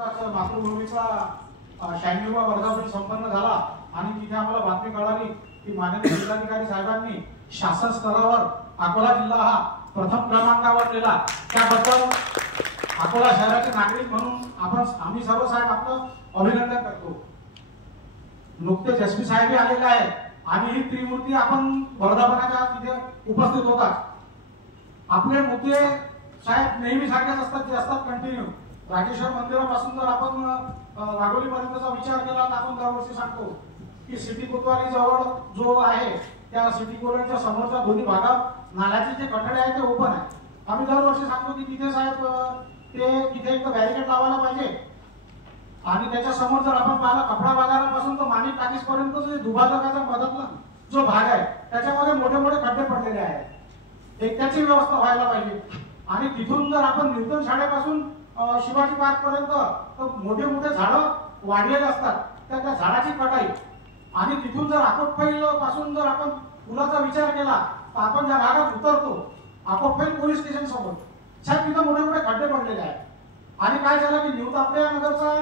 मातृभूमीचा 96वा वर्धापन संपन्न झाला आणि तिथे आम्हाला बातमी कळाली की माननीय जिल्हाधिकारी साहेबांनी शासन स्तरावर अकोला जिल्हा हा प्रथम क्रमांकावर गेला। त्याबद्दल अकोला शहराचे नागरिक म्हणून आम्ही सर्व साहेब आपलं अभिनंदन करतो। नुकतेच एसपी साहेब आलेले आहे आणि ही त्रिमूर्ती आपण वर्धापनाच्या तिथे उपस्थित होता। आपले मुद्दे साहेब नेहमी सारखेच असतात, जे असतात कंटिन्यू। राजेश्वर मंदिरापासून जर आपण रागोली पर्यंतचा विचार केला तर आपण दरवर्षी सांगतो की सिटी कोतवाली जवळ जो आहे त्या सिटी कोतवालीच्या समोरच्या दोन्ही भागात नाल्याचे जे कठडे आहेत ते ओपन आहे। आम्ही दरवर्षी सांगतो की तिथे साहेब तिथे एक बॅरिकेड लावायला पाहिजे आणि त्याच्या समोर जर आपण पाहिलं कपडा बाजारापासून तर माणिक टाकीस पर्यंत जे दुभाजकाचा मधला जो भाग आहे त्याच्यामध्ये मोठे मोठे खड्डे पडलेले आहेत, एक त्याची व्यवस्था व्हायला पाहिजे। आणि तिथून जर आपण न्यूटन शाळेपासून शिवाजी पार्क पर्यंत तर मोठे मोठे झाडं वाढलेले असतात, तर त्या झाडाची कटाई आणि तिथून जर आकोटफैल पासून जर आपण पुलाचा विचार केला तर आपण ज्या भागात उतरतो आकोटफैल पोलीस स्टेशन समोर साहेब तिथे मोठे मोठे खड्डे पडलेले आहेत। आणि काय झालं की न्यू तापडिया नगरचा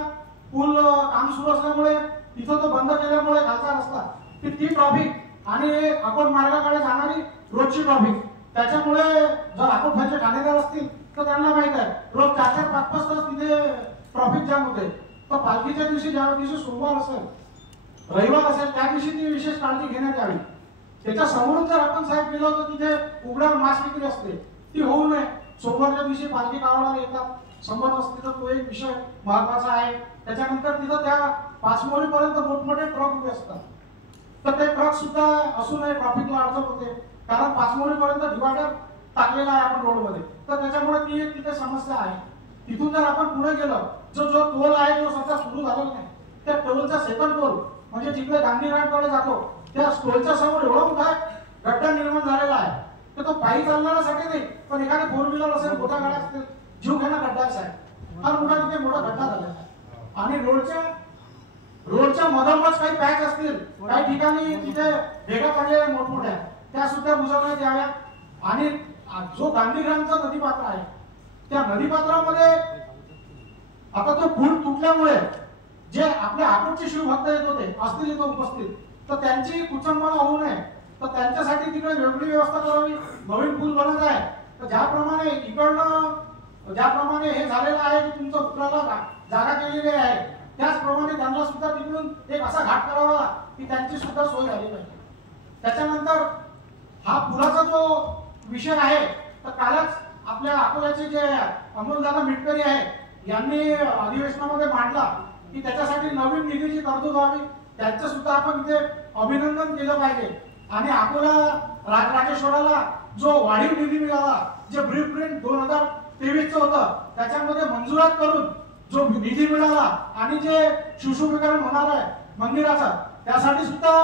पूल काम सुरू असल्यामुळे तिथं तो बंद केल्यामुळे खालचा रस्ता ती ट्रॉफिक आणि अकोट मार्गाकडे जाणारी रोजची ट्रॉफिक, त्याच्यामुळे जर अकोटफैलचे ठाणेदार असतील तर त्यांना माहित आहे रोज 4-4, 5-5 तास तिथे ट्रॉफिक जाम होते। तर पालखीच्या दिवशी ज्या दिवशी सोमवार असेल, रविवार असेल, त्या दिवशी ती विशेष काळजी घेण्यात यावी। त्याच्या समोरून जर आपण साहेब गेलो तर तिथे उघड्यावर मास्क विक्री असते, ती होऊ नये। सोमवारच्या दिवशी पालखी कावडाला येतात, समोर असते तर तो एक विषय महत्वाचा आहे। त्याच्यानंतर तिथं त्या पाचमोरीपर्यंत मोठमोठे ट्रक उभे असतात, तर ते ट्रक सुद्धा असू नये, ट्रॅफिकला अडचण होते। कारण पाचमोरीपर्यंत डिवायडर टाकलेला आहे आपण रोडमध्ये, तर त्याच्यामुळे ती एक तिथे समस्या आहे। तिथून जर आपण पुढे गेलो जो टोल आहे जो सध्या सुरू झालेला नाही, त्या टोलचा सेकंड टोल म्हणजे जिकडे गांधी रॅम्पकडे जातो त्या टोलच्या समोर एवढा मोठा गड्डा निर्माण झालेला आहे, तर तो पायी चालणाऱ्यासाठी नाही पण एखादी 4 व्हीलर असेल, मोठ्या गाड्या असतील, जीव घेणा गड्डा आहे। फार मोठा तिथे मोठा गड्डा झालेला आहे आणि रोडच्या मधोमध काही पॅच असतील, काही ठिकाणी तिथे भेगा पडलेल्या मोठमोठ्या त्या सुद्धा बुजवण्यात याव्या। आणि जो गांधीग्रामचा नदीपात्र आहे त्या नदीपात्रामध्ये आता तो पूल तुटल्यामुळे जे आपल्या आकोटचे शिवभक्त येत होते असतील इथं उपस्थित, तर त्यांची कुचंबना होऊ नये तर त्यांच्यासाठी तिकडे वेगळी व्यवस्था करावी। नवीन पूल बनत आहे तर ज्याप्रमाणे इकडनं ज्याप्रमाणे हे झालेलं आहे की तुमचं उतरायला जागा केलेली आहे, त्याचप्रमाणे त्यांना सुद्धा तिकडून एक असा घाट करावा की त्यांची सुद्धा सोय झाली पाहिजे। त्याच्यानंतर हा पुलाचा जो विषय आहे तर कालच आपल्या अकोल्याचे जे अमोलदादा मिटकरी आहे यांनी अधिवेशनामध्ये मांडला की त्याच्यासाठी नवीन निधीची तरतूद व्हावी, त्यांचं सुद्धा आपण इथे अभिनंदन केलं पाहिजे। आणि अकोला राजराजेश्वराला जो वाढीव निधी मिळाला, जे ब्रीफ प्रिंट 2023 होतं त्याच्यामध्ये मंजुरात करून जो निधी मिळाला आणि जे सुशोभीकरण होणार आहे मंदिराचं, त्यासाठी सुद्धा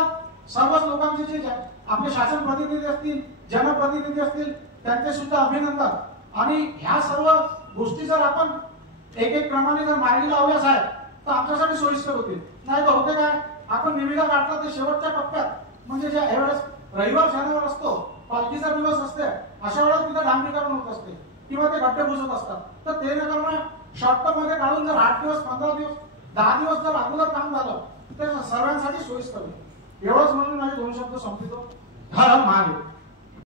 सर्वच लोकांचे जे आपले शासन प्रतिनिधी असतील, जनप्रतिनिधी असतील, त्यांचे सुद्धा अभिनंदन। आणि ह्या सर्व गोष्टी जर आपण एक क्रमाने जर मार्गी लावल्यास आहे तर आमच्यासाठी सोयीस्कर होतील। नाही तर होते काय, आपण निविदा काढतात ते शेवटच्या टप्प्यात, म्हणजे जे यावेळेस रविवार शनिवार असतो, पालखीचा दिवस असते, अशा वेळेस तिथे डांबरीकरण होत असते किंवा ते गड्डे बुजत असतात, तर ते न करणं शॉर्टकट मध्ये काढून जर 8 दिवस, 15 दिवस, 10 दिवस जर अगोदर काम झालं तर सर्वांसाठी सोयीस्कर होईल। एवढंच म्हणून माझे 2 शब्द संपवितो। हर हर महादेव।